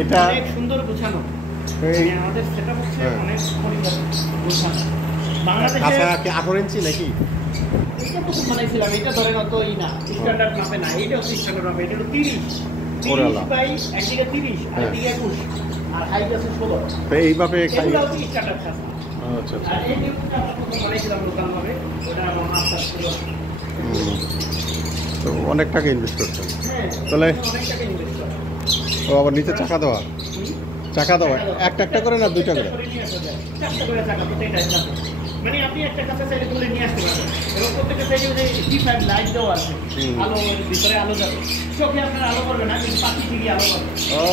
এটা অনেক সুন্দর গোছানো। আমাদের সেটআপ হচ্ছে অনেক গোছানো। বাংলাদেশে আচ্ছা কি 18 ইঞ্চি নাকি? এটা প্রথম বানাইছিলাম, এটা ধরেন অত না স্ট্যান্ডার্ড মাপে না, এটা হচ্ছে স্ট্যান্ডার্ড মাপে। এটা হলো 30 বাই একদিকে 30 আর একদিকে 21 আর হাইট আছে 16। তো এইভাবে এগুলো হচ্ছে স্ট্যান্ডার্ড খাতা। আচ্ছা আচ্ছা। আর এই টেবিলটা আমরা প্রথম বানাইছিলাম লোকাল ভাবে, ওটা আমার মাস্টার ছিল। তো অনেক টাকা ইনভেস্ট করছেন। হ্যাঁ তাহলে অনেক টাকা ইনভেস্ট করা। ও আবার নিচে চাকা দেওয়া, চাকা দেওয়া একটা একটা করে না দুইটা করে? চারটা করে চাকা প্রত্যেকটা চাকা। মানে আপনি একটা কাছে চাইলে তুলে নিয়ে আসতে পারবেন, এবং প্রত্যেকটা সাইডে যে D5 লাইট দেওয়া আছে, আলো ভিতরে আলো যাবে, চোখে আপনার আলো করবে না কিন্তু পাখি থেকে আলো করবে। ও